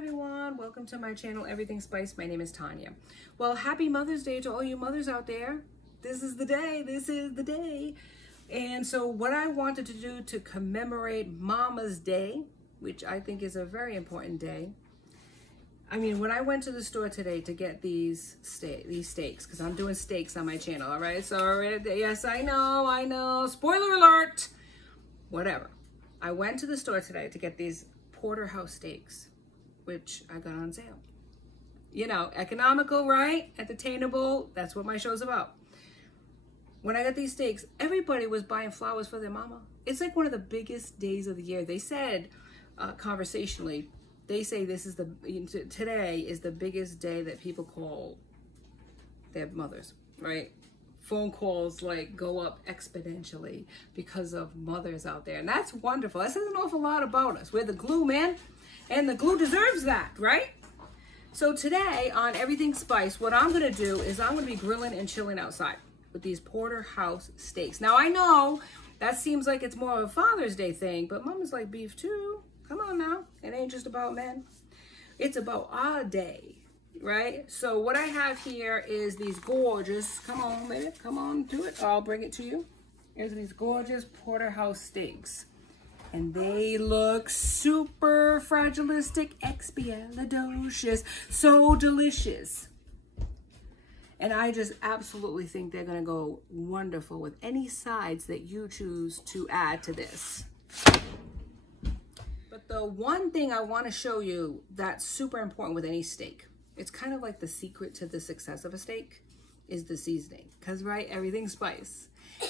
everyone, welcome to my channel, Everything Spice. My name is Tanya. Well, happy Mother's Day to all you mothers out there. This is the day. And so what I wanted to do to commemorate Mama's Day, which I think is a very important day. I mean, when I went to the store today to get these steaks, because I'm doing steaks on my channel, all right? So, yes, I know, spoiler alert, whatever. I went to the store today to get these Porterhouse steaks, which I got on sale. You know, economical, right? Entertainable, that's what my show's about. When I got these steaks, everybody was buying flowers for their mama. It's like one of the biggest days of the year. They said, conversationally, they say today is the biggest day that people call their mothers, right? Phone calls like go up exponentially because of mothers out there. And that's wonderful. That says an awful lot about us. We're the glue, man. And the glue deserves that, right? So today on Everything Spice, what I'm gonna do is I'm gonna be grilling and chilling outside with these Porterhouse steaks. Now I know that seems like it's more of a Father's Day thing, but Mama's like beef too. Come on now, it ain't just about men. It's about our day, right? So what I have here is these gorgeous, come on baby, come on, do it. I'll bring it to you. Here's these gorgeous Porterhouse steaks. And they look super fragilistic, expialidocious, so delicious. And I just absolutely think they're gonna go wonderful with any sides that you choose to add to this. But the one thing I wanna show you that's super important with any steak, it's kind of like the secret to the success of a steak is the seasoning. Cause right, everything's spice.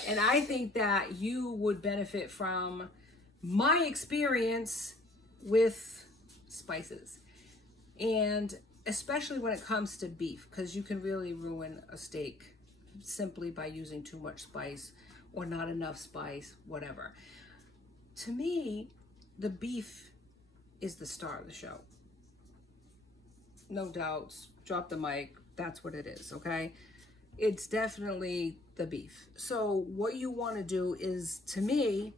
And I think that you would benefit from my experience with spices, and especially when it comes to beef, because you can really ruin a steak simply by using too much spice or not enough spice, whatever. To me, the beef is the star of the show. No doubts, drop the mic, that's what it is, okay? It's definitely the beef. So what you want to do is, to me,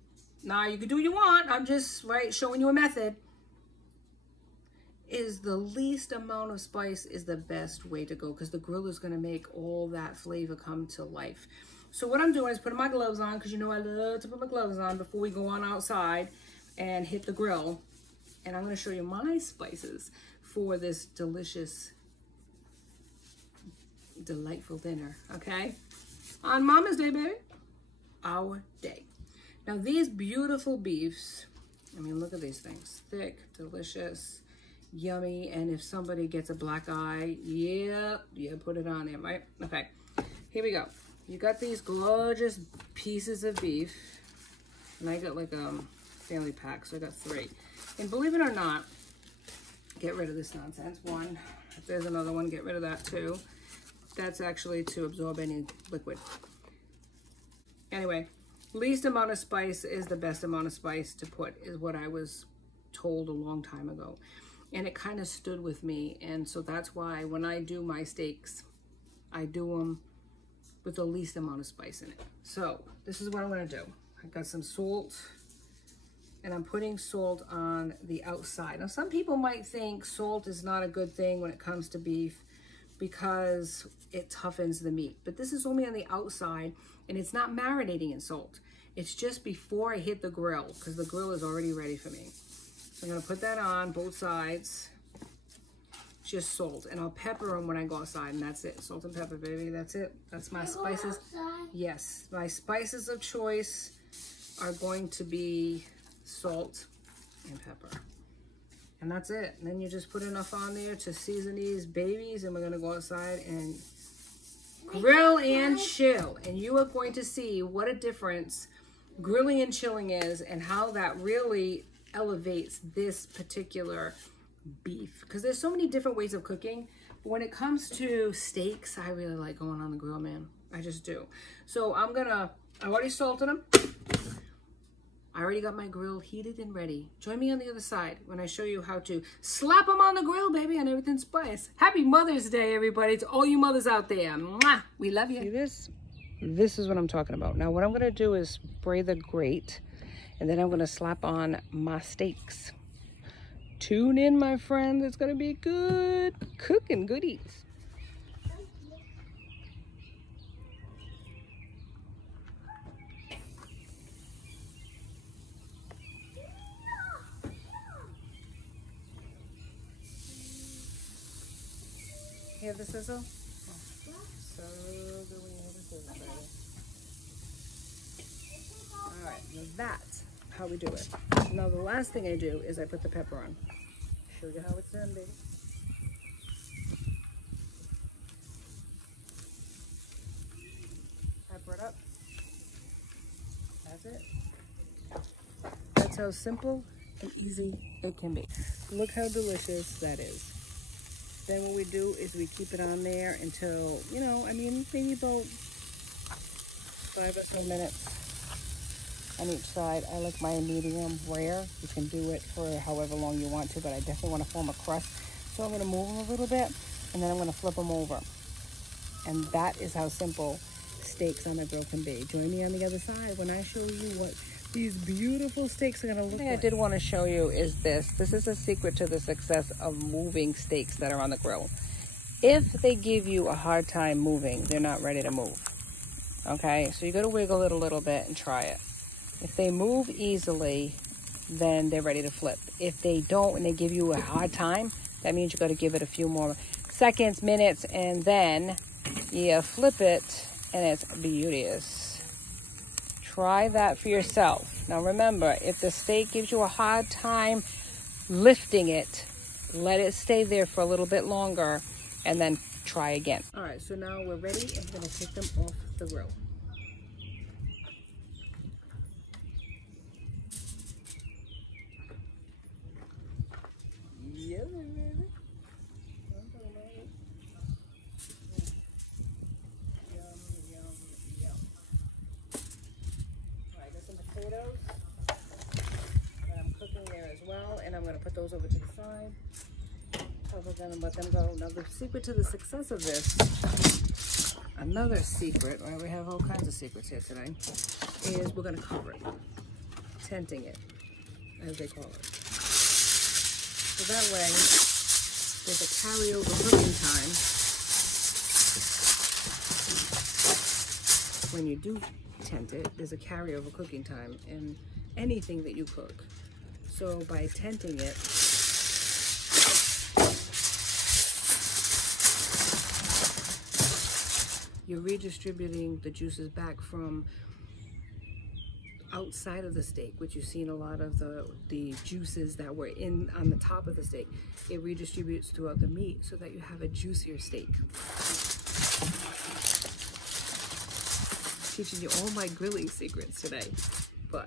now you can do what you want, I'm just showing you a method, is the least amount of spice is the best way to go, because the grill is going to make all that flavor come to life. So what I'm doing is putting my gloves on, because you know I love to put my gloves on before we go on outside and hit the grill. And I'm going to show you my spices for this delicious, delightful dinner, okay? On Mama's Day, baby, our day. Now these beautiful beefs, I mean, look at these things. Thick, delicious, yummy, and if somebody gets a black eye, yeah, put it on there, right? Okay, here we go. You got these gorgeous pieces of beef, and I got like a family pack, so I got 3. And believe it or not, get rid of this nonsense. One, if there's another one, get rid of that too. That's actually to absorb any liquid. Anyway, least amount of spice is the best amount of spice to put, is what I was told a long time ago. And it kind of stood with me. And so that's why when I do my steaks, I do them with the least amount of spice in it. So this is what I'm gonna do. I got some salt, and I'm putting salt on the outside. Now some people might think salt is not a good thing when it comes to beef because it toughens the meat. But this is only on the outside, and it's not marinating in salt. It's just before I hit the grill, because the grill is already ready for me. So I'm gonna put that on both sides, just salt, and I'll pepper them when I go outside, and that's it. Salt and pepper, baby, that's it. That's my spices. Yes, my spices of choice are going to be salt and pepper. And that's it. And then you just put enough on there to season these babies, and we're gonna go outside and grill and chill. And you are going to see what a difference grilling and chilling is, and how that really elevates this particular beef. Because there's so many different ways of cooking, but when it comes to steaks, I really like going on the grill, man. I just do. So I already salted them. I already got my grill heated and ready. Join me on the other side when I show you how to slap them on the grill, baby, on Everything Spice. Happy Mother's Day, everybody, to all you mothers out there. Mwah! We love you. See this? This is what I'm talking about. Now, what I'm going to do is spray the grate, and then I'm going to slap on my steaks. Tune in, my friends. It's gonna be good cooking goodies. Hear the sizzle? Oh, so good when you hear the sizzle, baby. All right, now that's how we do it. Now the last thing I do is I put the pepper on. Show you how it's done, baby. Pepper it up. That's it. That's how simple and easy it can be. Look how delicious that is. Then what we do is we keep it on there until, you know, I mean, maybe about 5 or so minutes on each side. I like my medium rare. You can do it for however long you want to, but I definitely want to form a crust. So I'm going to move them a little bit, and then I'm going to flip them over. And that is how simple steaks on the grill can be. Join me on the other side when I show you what these beautiful steaks are going to look like. The thing I did want to show you is this. This is a secret to the success of moving steaks that are on the grill. If they give you a hard time moving, they're not ready to move. Okay, so you got to wiggle it a little bit and try it. If they move easily, then they're ready to flip. If they don't and they give you a hard time, that means you got to give it a few more seconds, minutes, and then you flip it and it's beauteous. Try that for yourself. Now remember, if the steak gives you a hard time lifting it, let it stay there for a little bit longer and then try again. All right, so now we're ready and we're gonna take them off the grill. Yeah. Potatoes that I'm cooking there as well, and I'm going to put those over to the side. We're going to let them go. Now the secret to the success of this, another secret, right, we have all kinds of secrets here today, is we're going to cover it, tenting it, as they call it. So that way there's a carryover cooking time. When you do tent it, there's a carryover cooking time in anything that you cook. So by tenting it, you're redistributing the juices back from outside of the steak, which you've seen a lot of the juices that were in on the top of the steak. It redistributes throughout the meat so that you have a juicier steak. Teaching you all my grilling secrets today, but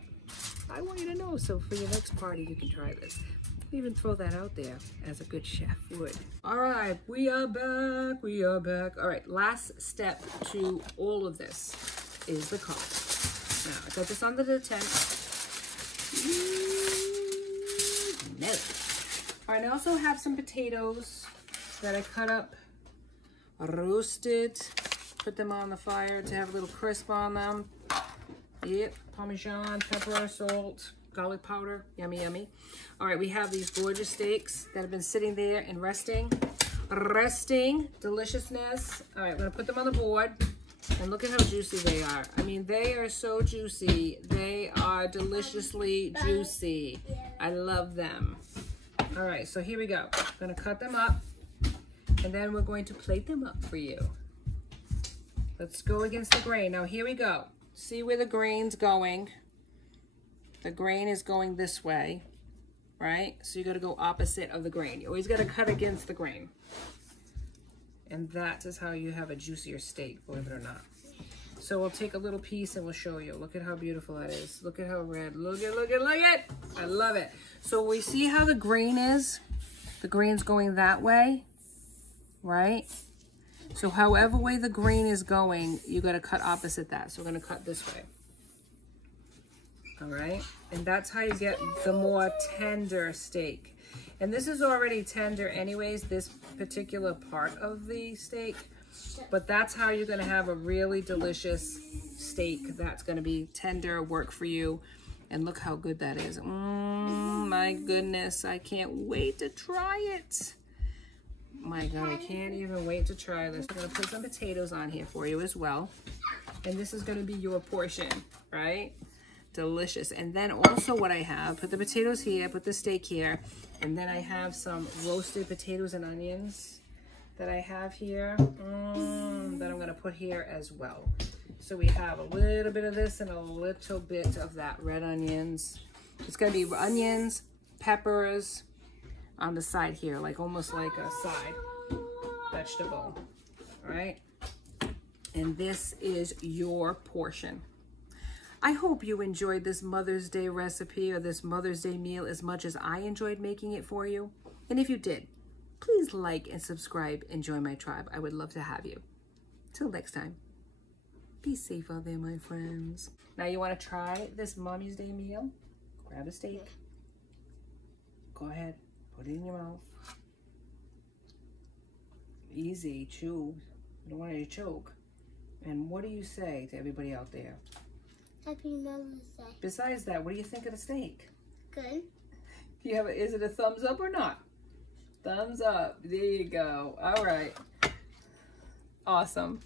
I want you to know, so for your next party you can try this. Even throw that out there as a good chef would. All right, we are back. All right, last step to all of this is the cob. Now I got this under the tent. No. All right, I also have some potatoes that I cut up, roasted. Put them on the fire to have a little crisp on them. Yep, Parmesan, pepper, salt, garlic powder, yummy, yummy. All right, we have these gorgeous steaks that have been sitting there and resting, deliciousness. All right, I'm gonna put them on the board and look at how juicy they are. I mean, they are so juicy. They are deliciously juicy. I love them. All right, so here we go. I'm gonna cut them up and then we're going to plate them up for you. Let's go against the grain. Now here we go. See where the grain's going? The grain is going this way, right? So you gotta go opposite of the grain. You always gotta cut against the grain. And that is how you have a juicier steak, believe it or not. So we'll take a little piece and we'll show you. Look at how beautiful that is. Look at how red. Look at, look at, look at. I love it. So we see how the grain is. The grain's going that way, right? So however way the grain is going, you got to cut opposite that. So we're going to cut this way. All right. And that's how you get the more tender steak. And this is already tender anyways, this particular part of the steak. But that's how you're going to have a really delicious steak that's going to be tender, work for you. And look how good that is. My goodness, I can't wait to try it. My God, I can't even wait to try this. I'm gonna put some potatoes on here for you as well. And this is gonna be your portion, right? Delicious. And then also what I have, put the potatoes here, put the steak here, and then I have some roasted potatoes and onions that I have here that I'm gonna put here as well. So we have a little bit of this and a little bit of that red onions. It's gonna be onions, peppers on the side here, like almost like a side vegetable, all right? And this is your portion. I hope you enjoyed this Mother's Day recipe or this Mother's Day meal as much as I enjoyed making it for you. And if you did, please like and subscribe and join my tribe. I would love to have you. Till next time. Be safe out there, my friends. Now you want to try this Mommy's Day meal? Grab a steak. Go ahead. Put it in your mouth. Easy. Chew. You don't want you to choke. And what do you say to everybody out there? Happy Mother's Day. Besides that, what do you think of the steak? Good. Is it a thumbs up or not? Thumbs up. There you go. All right. Awesome.